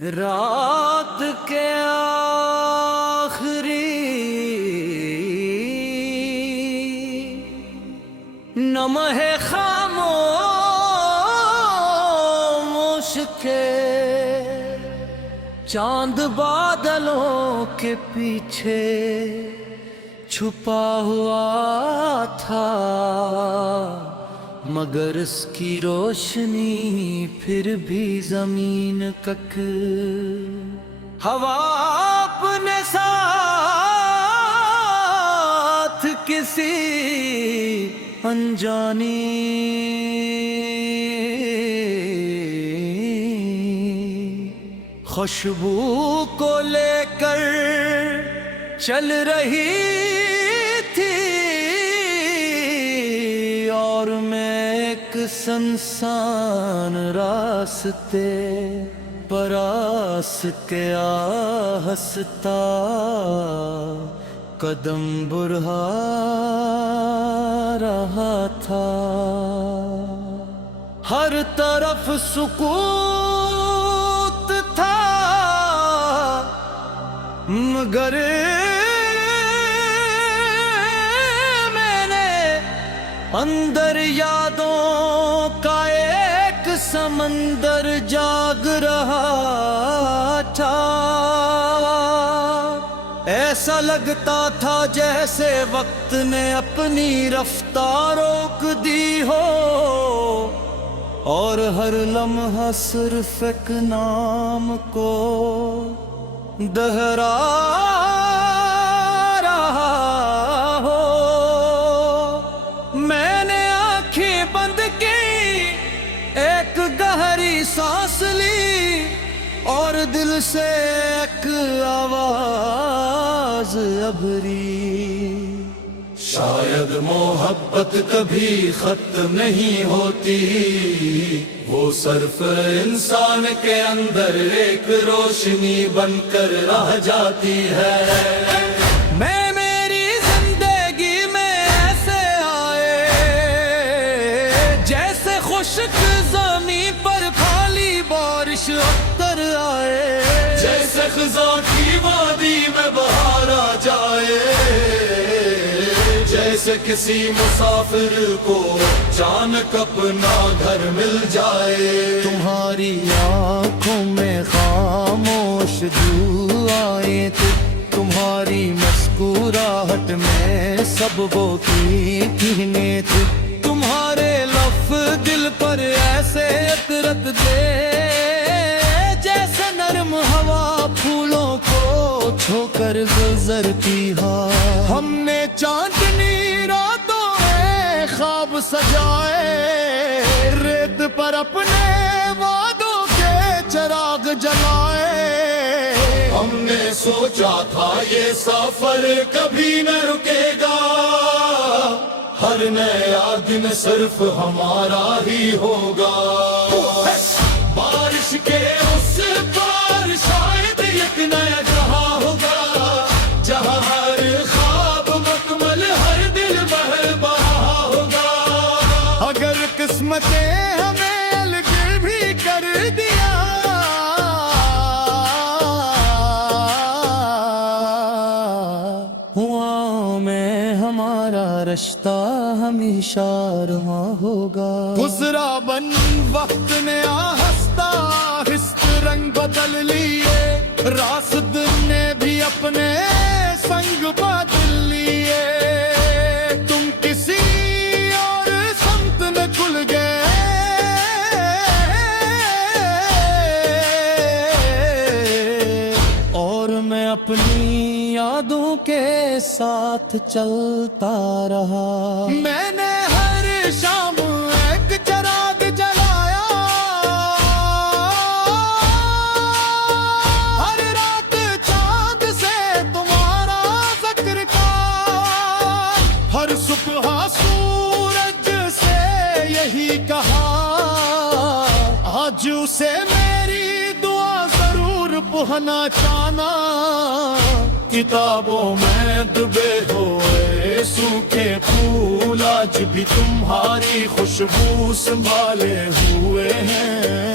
رات کے آخری لمحے خاموش کے چاند بادلوں کے پیچھے چھپا ہوا تھا، مگر اس کی روشنی پھر بھی زمین تک ہوا اپنے ساتھ کسی انجانی خوشبو کو لے کر چل رہی تھی، اور میں ایک سنسان راستے پر کے آہستہ قدم بڑھا رہا تھا۔ ہر طرف سکوت تھا، مگر اندر یادوں کا ایک سمندر جاگ رہا تھا۔ ایسا لگتا تھا جیسے وقت نے اپنی رفتار روک دی ہو، اور ہر لمحہ صرف ایک نام کو دہرا رہا ہو۔ میں نے آنکھیں بند کی، ایک گہری سانس لی، اور دل سے ایک آواز ابھری، شاید محبت کبھی ختم نہیں ہوتی، وہ صرف انسان کے اندر ایک روشنی بن کر رہ جاتی ہے۔ میں میری زندگی میں ایسے آئے جیسے خشک زمین پر کھالی بارش اختر آئے، جیسے خزاں کی وادی میں بہار آ جائے، جیسے کسی مسافر کو اچانک اپنا گھر مل جائے۔ تمہاری آنکھوں میں خاموش دعائیں تھے، تمہاری مسکراہٹ میں سب وہ کہنے تھے، تمہارے لفظ دل پر ایسے عطرت دے جیسے نرم ہوا پھولوں کو چھو کر گزرتی ہا۔ ہم نے چاندنی راتوں میں خواب سجائے، ریت پر اپنے وعدوں کے چراغ جلائے۔ ہم نے سوچا تھا یہ سفر کبھی نہ رکے گا، ہر نیا دن صرف ہمارا ہی ہوگا۔ بارش کے اس پار شاید ایک نیا جہاں ہوگا، جہاں ہر خواب مکمل، ہر دل بہر بہا ہوگا۔ اگر قسمتیں ہمیں الگ بھی کر دیا، ہواؤں میں ہمارا رشتہ ہمیشہ رواں ہوگا۔ گزرا بن وقت نے آہستہ آہست رنگ بدل لیے، راست نے بھی اپنے سنگ بدل لیے، تم کسی اور سمت میں کھل گئے، اور میں اپنی یادوں کے ساتھ چلتا رہا۔ میں نے ہر شام ایک چراغ جلایا، ہر رات چاند سے تمہارا ذکر کا، ہر صبح سورج سے یہی کہا، آج اسے میری دعا ضرور پڑھنا چاہنا۔ کتابوں میں دبے ہوئے سوکھے پھول آج بھی تمہاری خوشبو سنبھالے ہوئے ہیں۔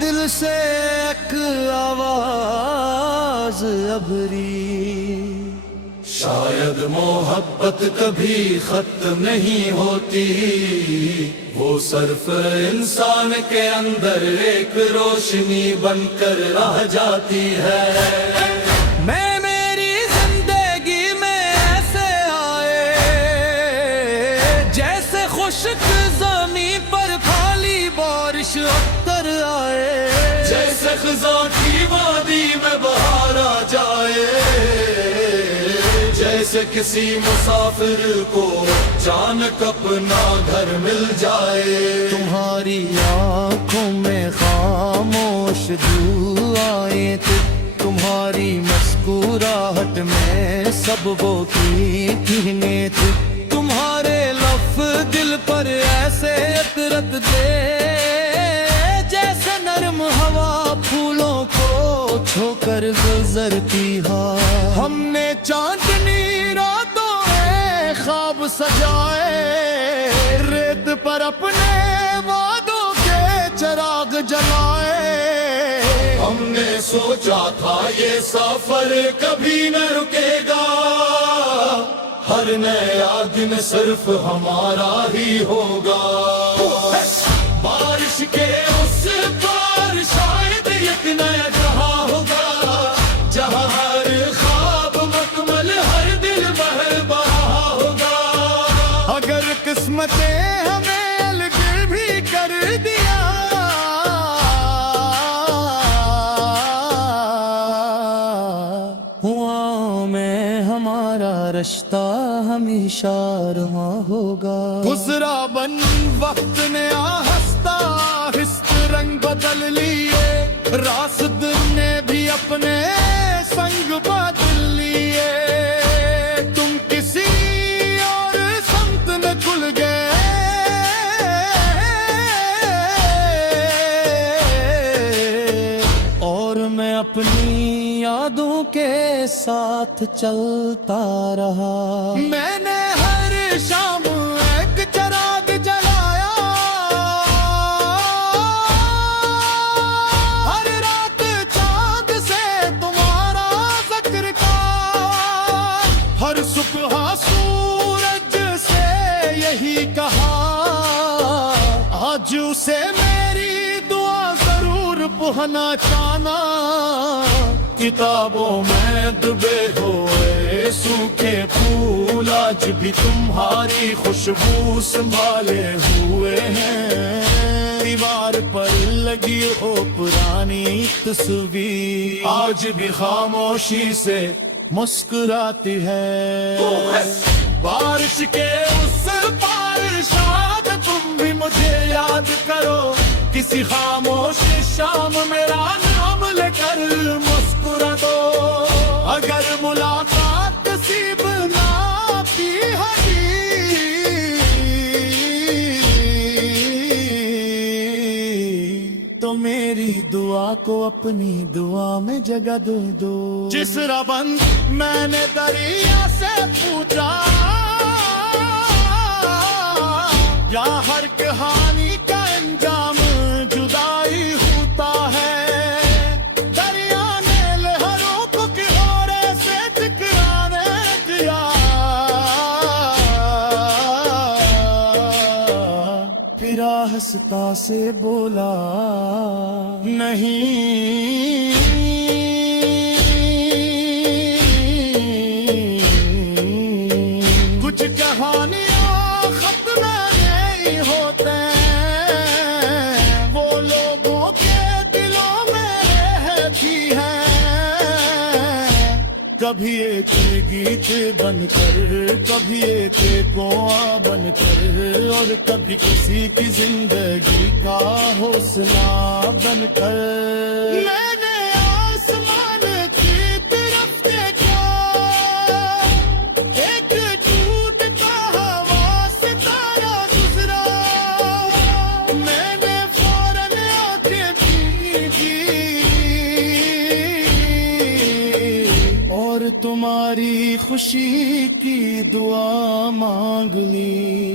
دل سے ایک آواز ابھری، شاید محبت کبھی ختم نہیں ہوتی، وہ صرف انسان کے اندر ایک روشنی بن کر رہ جاتی ہے۔ میں میری زندگی میں ایسے آئے جیسے خشک زمین پر کھالی بارش اتر آئے، جیسے خزاں کی وادی میں بہار آ جائے، جیسے کسی مسافر کو اچانک اپنا گھر مل جائے۔ تمہاری آنکھوں میں خاموش دعائیں تھے، تمہاری مسکراہٹ میں سب وہ کہنے تھے، تمہارے لفظ دل پر ایسے عطرت دے جیسے نرم ہوا پھولوں کو چھو کر گزرتی ہا۔ ہم نے چاندنی راتوں میں خواب سجائے، ریت پر اپنے وعدوں کے چراغ جلائے۔ ہم نے سوچا تھا یہ سفر کبھی نہ رکے گا، ہر نیا دن صرف ہمارا ہی ہوگا۔ بارش کے اس پار شاید ایک نیا جہاں ہوگا، جہاں ہر خواب مکمل، ہر دل بہر بہا ہوگا۔ اگر قسمتیں ہمیں الگ بھی کر دیا، ہوا میں ہمارا رشتہ ہمیشہ رواں ہوگا۔ گزرا بن وقت نے آہستہ آہست رنگ بدل لیے، راست نے بھی اپنے سنگ بدل لیے، تم کسی اور سمت میں کھل گئے، اور میں اپنی یادوں کے ساتھ چلتا رہا۔ میں نے ہر شام ایک چراغ جلایا، ہر رات چاند سے تمہارا ذکر کا، ہر صبح سورج سے یہی کہا، آج اسے میری دعا ضرور پہنا چاہنا۔ کتابوں میں دبے ہوئے سوکھے پھول آج بھی تمہاری خوشبو سنبھالے ہوئے ہیں، دیوار پر لگی ہو پرانی تصویر آج بھی خاموشی سے مسکراتی ہے۔ بارش کے اس پار شاید تم بھی مجھے یاد کرو، کسی خاموش شام میرا نام لے کر مسکرا دو۔ اگر ملاقات نصیب نہ بھی ہوئی تو میری دعا کو اپنی دعا میں جگہ دو۔ جس ربن میں نے دریا سے پوچھا، یا ہر کہانی کا انجام جدائی ہوتا ہے، دریا نے لہروں کو کنارے سے ٹکرانے دیا، پھر آہستہ سے بولا نہیں، کچھ کہانیاں ختم نہیں ہوتے، وہ لوگوں کے دلوں میں رہتی ہیں، کبھی ایک گیت بن کر، کبھی ایک کنواں بن کر، اور کبھی کسی کی زندگی کا حوصلہ بن کر۔ میں نے آسمان کی طرف دیکھا، ایک ٹوٹتا ہوا ستارہ گزرا، میں نے فوراً آنکھیں بھیگی اور تمہاری خوشی کی دعا مانگ لی۔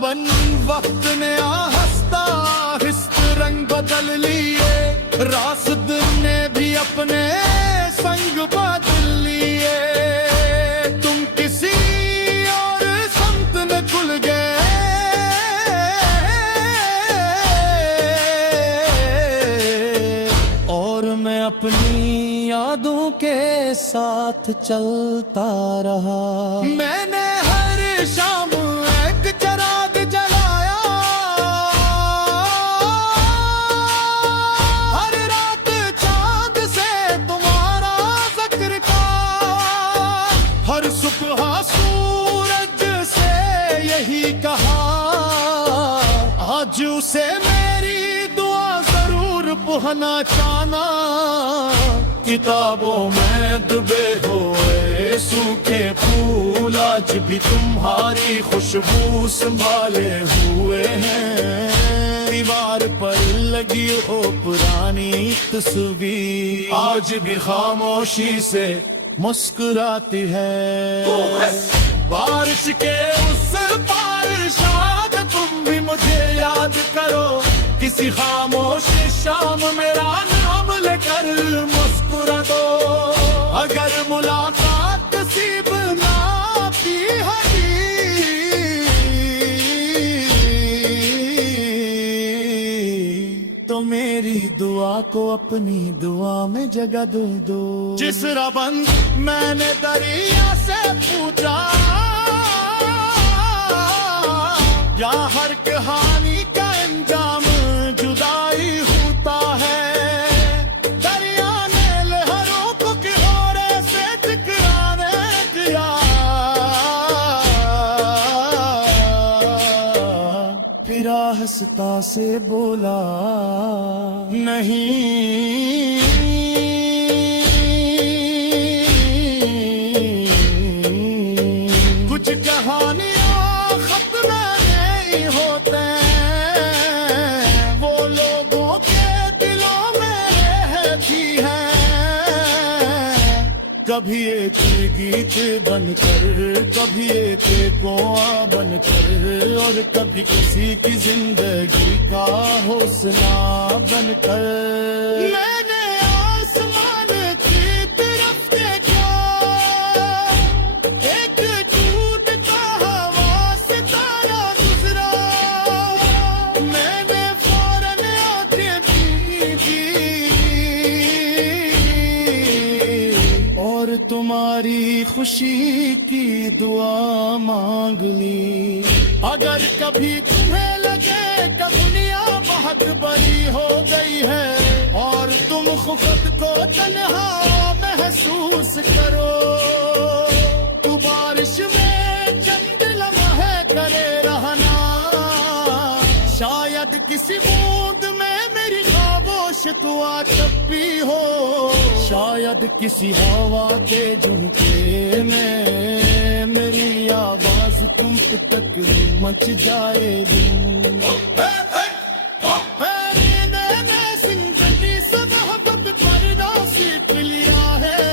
بن وقت نے آہستہ آہست رنگ بدل لیے، راست نے بھی اپنے سنگ بدل لیے، تم کسی اور سمت میں کھل گئے، اور میں اپنی یادوں کے ساتھ چلتا رہا۔ میں نے ہر شام ایک چراغ جلایا، ہر رات چاند سے تمہارا ذکر کا، ہر صبح سورج سے یہی کہا، آج اسے میری دعا ضرور پڑھنا چاہنا۔ کتابوں میں دبے ہوئے سوکھے پھول آج بھی تمہاری خوشبو سنبھالے ہوئے ہیں، دیوار پر لگی ہو پرانی تصویر آج بھی خاموشی سے مسکراتی ہے۔ بارش کے اس پار شاید تم بھی مجھے یاد کرو، کسی خاموش شام میرا نام لے کر مسکرا دو، اگر ملاقات نصیب نہ بھی ہوئی تو میری دعا کو اپنی دعا میں جگہ دو۔ جس ربن میں نے دریا سے پوچھا، یا ہر کہانی کا انجام جدائی ہوتا ہے، دریا نے لہروں کو کنارے سے ٹکرانے دیا، پھر آہستہ سے بولا نہیں، کچھ کہانیاں ختم نہیں ہوتے، وہ لوگوں کے دلوں میں رہتی ہیں، کبھی ایک گیت بن کر، کبھی ایک کنواں بن کر، اور کبھی کسی کی زندگی کا حوصلہ بن کر۔ میں نے آسمان کی طرف دیکھا، ایک ٹوٹتا ہوا ستارہ گزرا، میں نے فوراً آنکھیں بھیگی اور تمہاری خوشی کی دعا مانگ لی۔ اگر کبھی تمہیں لگے کہ دنیا بہت بڑی ہو گئی ہے اور تم خود کو تنہا محسوس کرو، تو بارش میں چند لمحے کرے رہنا، شاید کسی بوند میں میری خاموش دعا چھپی ہو، شاید کسی ہوا کے جھونکے میں میری آواز تم تک مچ جائے گی۔ میں نے زندگی سے محبت کرنا سیکھ لیا ہے،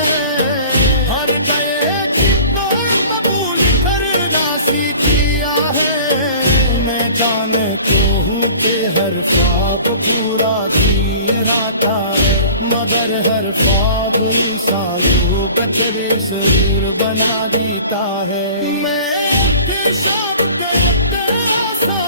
ہر گئے کو قبول کرنا سیکھ لیا ہے، میں جانتا ہوں کہ ہر خواب پورا دن آتا ہے، مگر ہر خواب انسانوں کا چہرے ضرور بنا دیتا ہے۔ میں شام کرتے آسا